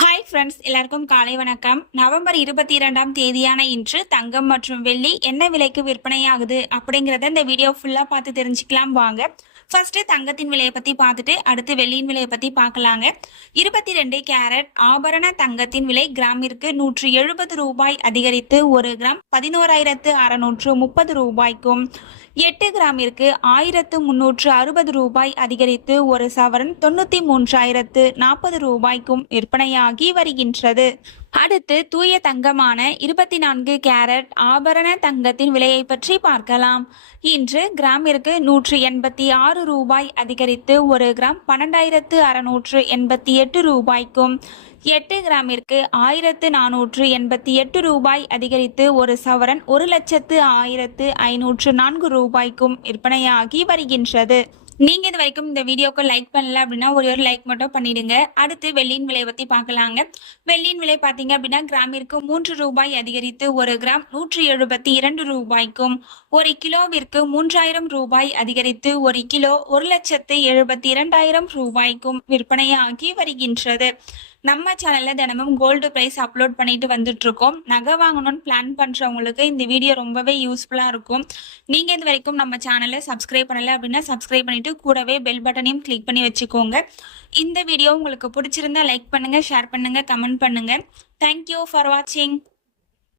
Hi friends எல்லாருக்கும் காலை வணக்கம். நவம்பர் இருபத்தி இரண்டாம் தேதியான இன்று தங்கம் மற்றும் வெள்ளி என்ன விலைக்கு விற்பனையாகுது அப்படிங்கிறத இந்த வீடியோ ஃபுல்லாக பார்த்து தெரிஞ்சுக்கலாம் வாங்க. ஃபர்ஸ்ட் தங்கத்தின் விலையை பற்றி பார்த்துட்டு அடுத்து வெள்ளியின் விலையை பற்றி பார்க்கலாங்க. இருபத்தி ரெண்டு கேரட் ஆபரண தங்கத்தின் விலை கிராமிற்கு நூற்று எழுபது ரூபாய் அதிகரித்து ஒரு கிராம் பதினோராயிரத்து அறுநூற்று முப்பது ரூபாய்க்கும் எட்டு கிராமிற்கு ஆயிரத்து முன்னூற்று அறுபது ரூபாய் அதிகரித்து ஒரு சவரன் தொண்ணூற்றி மூன்றாயிரத்து நாற்பது ரூபாய்க்கும் விற்பனையாகி வருகின்றது. அடுத்து தூய தங்கமான இருபத்தி நான்கு கேரட் ஆபரண தங்கத்தின் விலையை பற்றி பார்க்கலாம். இன்று கிராமிற்கு நூற்று எண்பத்தி ஆறு ரூபாய் அதிகரித்து ஒரு கிராம் பன்னெண்டாயிரத்து அறுநூற்று எண்பத்தி எட்டு ரூபாய்க்கும் எட்டு கிராமிற்கு ஆயிரத்து நானூற்று எண்பத்தி எட்டு ரூபாய் அதிகரித்து ஒரு சவரன் ஒரு லட்சத்து ஆயிரத்து ஐநூற்று நான்கு ரூபாய்க்கும் விற்பனையாகி வருகின்றது. நீங்க இது வரைக்கும் இந்த வீடியோக்கு லைக் பண்ணல அப்படின்னா ஒரு ஒரு லைக் மட்டும் பண்ணிடுங்க. அடுத்து வெள்ளியின் விலை பத்தி பார்க்கலாங்க. வெள்ளியின் விலை பார்த்தீங்க அப்படின்னா கிராமிற்கு மூன்று ரூபாய் அதிகரித்து ஒரு கிராம் நூற்றி எழுபத்தி இரண்டு ரூபாய்க்கும் ஒரு கிலோவிற்கு மூன்றாயிரம் ரூபாய் அதிகரித்து ஒரு கிலோ ஒரு லட்சத்து எழுபத்தி இரண்டாயிரம் ரூபாய்க்கும் விற்பனையாகி வருகின்றது. நம்ம சேனல்ல தினமும் கோல்டு பிரைஸ் அப்லோட் பண்ணிட்டு வந்துட்டு இருக்கோம். நகை வாங்கணும்னு பிளான் பண்றவங்களுக்கு இந்த வீடியோ ரொம்பவே யூஸ்ஃபுல்லா இருக்கும். நீங்க இது வரைக்கும் நம்ம சேனலை சப்ஸ்கிரைப் பண்ணல அப்படின்னா சப்ஸ்கிரைப் பண்ணிட்டு கூடவே பெல் பட்டனையும் கிளிக் பண்ணி வச்சுக்கோங்க. இந்த வீடியோ உங்களுக்கு பிடிச்சிருந்தா லைக் பண்ணுங்க ஷேர் பண்ணுங்க கமெண்ட் பண்ணுங்க. தேங்க்யூ ஃபார் வாட்சிங்